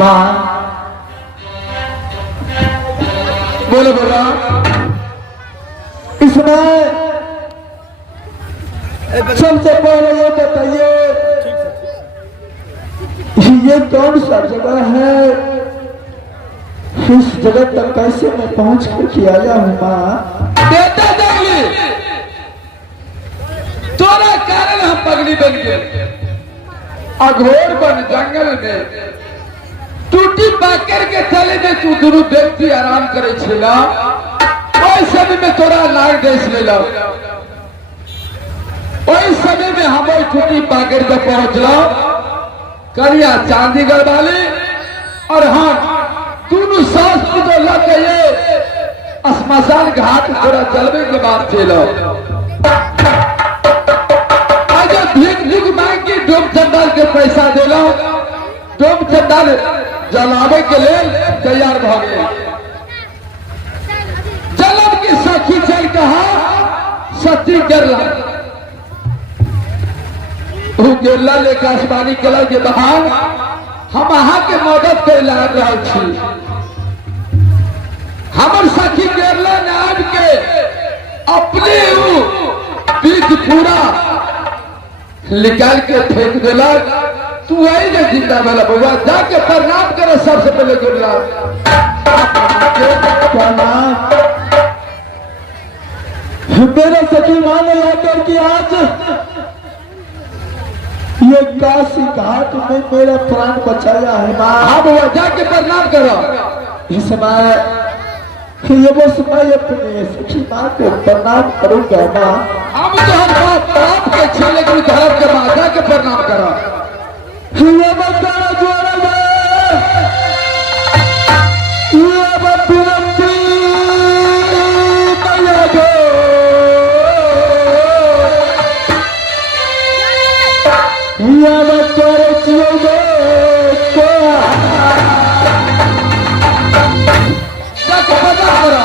माँ बोलो बोला। इसमें सबसे पहले ये बताइए ये कौन सा जगह है, इस जगह तक कैसे मैं पहुंच कर के आया हूँ माँ? बेटा जाएगी तोरा कारण हम पगली बन गए अघोर बन जंगल में टूटी पाकर के थले में तू दुनू व्यक्ति आराम करे छेला ओई समय में तोरा लाग देश लेला ओई समय में हम टूटी पाकर के पहुंचला करिया चांदीगढ़ वाले और हम दोनों सास पुत्र लग गए श्मशान घाट तोरा चलवे के बाद चलो आज भीख भीख मांग के डोम चंडाल के पैसा देला डोम चंडाल जलावे के लिए तैयार भ गए जलब की सखी चल कहा सती गिरला वो गिरला लेकर आसमानी कलर के बहार हम अहा के मदद कर रहा छी हमर सखी गिरला नाम के अपने बीज पूरा निकाल के फेंक देला तू आई ना जिंदा वाला बउआ जाके प्रणाम करे सबसे पहले गिरला मेरे सखी माँ ने आकर के आज ये काशी घाट में मेरा प्राण बचाया है माँ। हाँ बउआ जाके प्रणाम करो इस समय ये वो समय अपने सखी माँ को प्रणाम करूंगा माँ। हम तो हर बाप के छेले की धर्म के माँ जाके प्रणाम करो ये बंदा जोड़ा ये बंदी मैया गो ये बंदा चियो गो जाके प्रणाम करो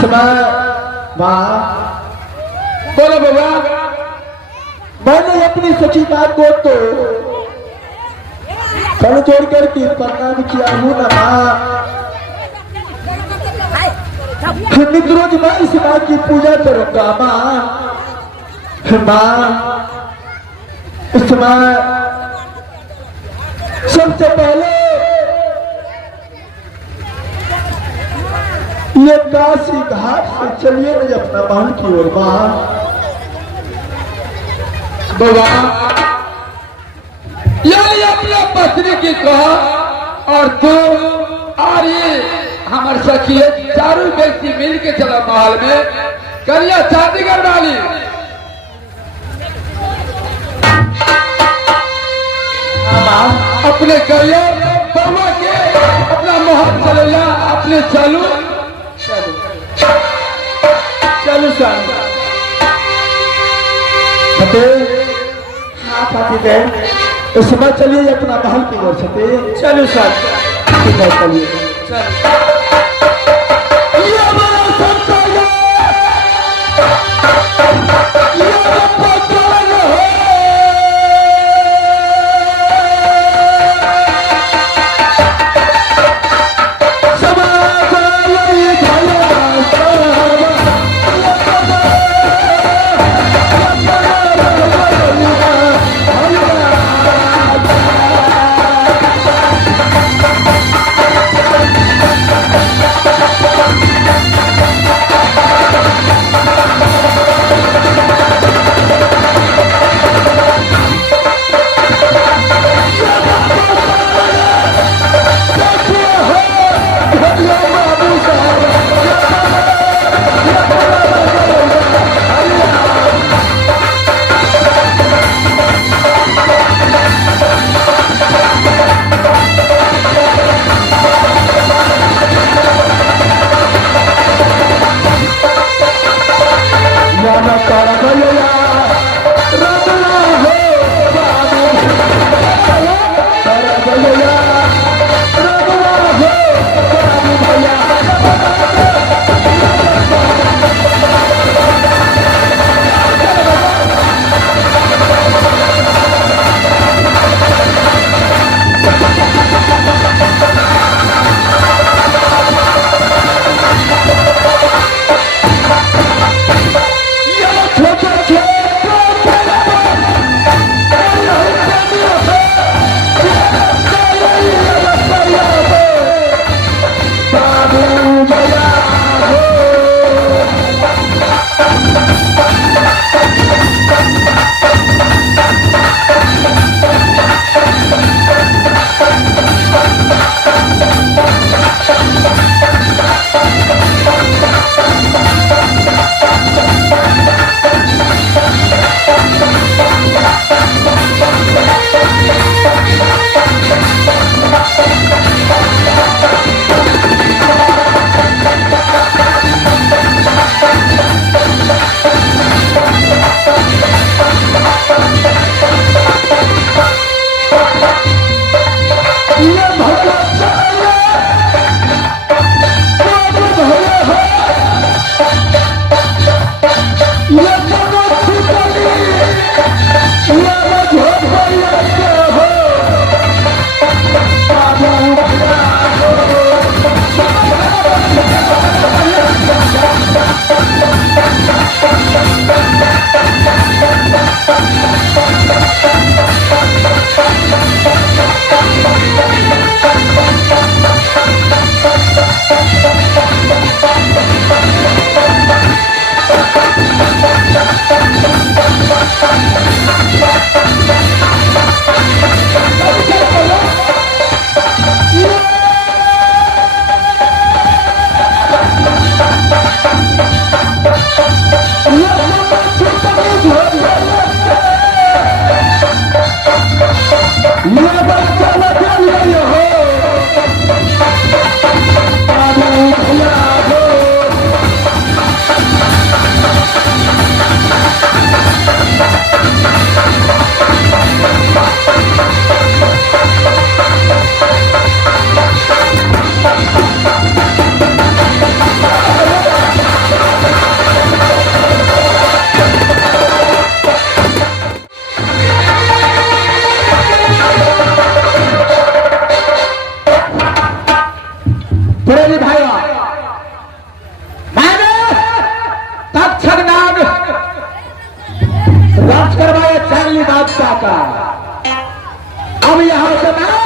समय माँ बोलो बाबा। मैंने अपनी सच्ची बात को तो कर जोड़ करके प्रणाम किया हूँ ना माँ। फिर नित्य रोज मैं इस माँ की पूजा करूंगा माँ। माँ इस समय सबसे पहले ये काशी घाट से चलिए मुझे अपना महल की ओर माँ। बाबा यानी अपने पत्नी की कहा और तू और ये हमारे सखी चारों व्यक्ति मिल के चला महल में करिया शादी कर डाली। अपने करिए बाबा के अपना महल चले जा अपने चलू चलो स्वामी हाँ पापी बहन इस समय चलिए अपना महल की ओर सते। चलो स्वामी ठीक है चलिए छगनाग राज करवाया चांगली बादशाह का। अब यहां से मैं